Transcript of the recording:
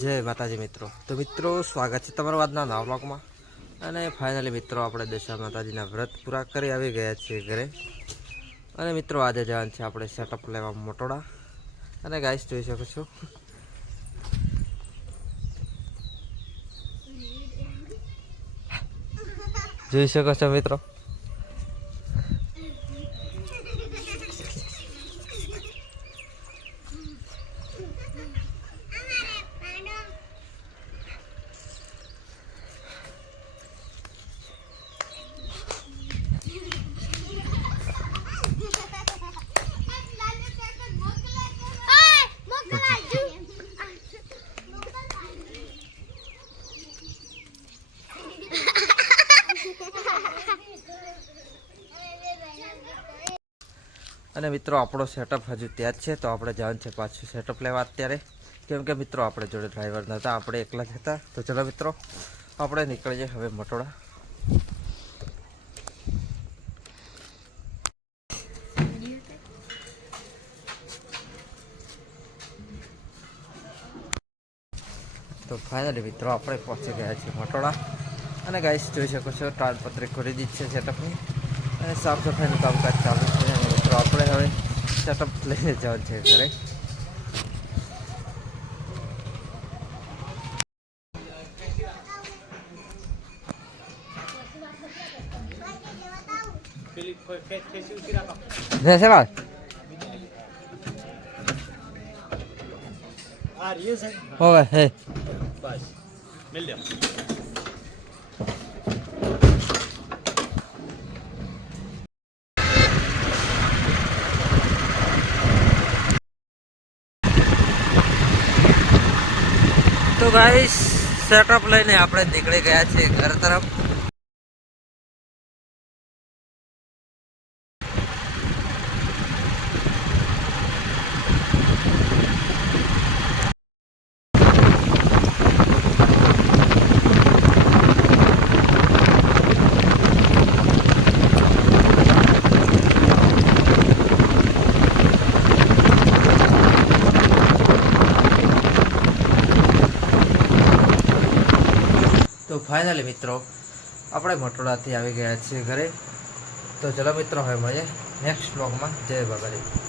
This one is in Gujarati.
જય માતાજી મિત્રો. તો મિત્રો સ્વાગત છે તમારું આજના નવા બ્લોગમાં. અને ફાઇનલી મિત્રો આપણે દશા માતાજીના વ્રત પૂરા કરી આવી ગયા છીએ ઘરે. અને મિત્રો આજે જવાનું છે આપણે સેટઅપ લેવા મોટોડા. અને ગાઈસ જોઈ શકો છો મિત્રો. અને મિત્રો આપણો સેટઅપ હજુ ત્યાં જ છે, તો આપણે જવાનું છે પાછું સેટઅપ લેવા અત્યારે. કેમ કે મિત્રો આપણે જોડે ડ્રાઈવર નહોતા, આપણે એકલા જ હતા. તો ચલો મિત્રો આપણે નીકળીએ હવે મોટોડા. તો ફાઇનલી મિત્રો આપણે પહોંચી ગયા છીએ મોટોડા. અને ગાઈસ જોઈ શકો છો તાડપત્રી કરી દીધી છે સેટઅપની, અને સાફ સફાઈનું કામકાજ ચાલુ છે. અને મિત્રો આપણે હવે સેટઅપ લઈને જવાનું છે ઘરે. જય સેવા હવે હે બસ મિલ લ્યો. તો ગાઈસ સેટઅપ લઈને આપણે નીકળી ગયા છીએ ઘર તરફ. તો ફાઇનલી મિત્રો આપણે મોટોડાથી આવી ગયા છીએ ઘરે. તો ચલો મિત્રો હવે મળીએ નેક્સ્ટ બ્લોગમાં. જય બાબાજી.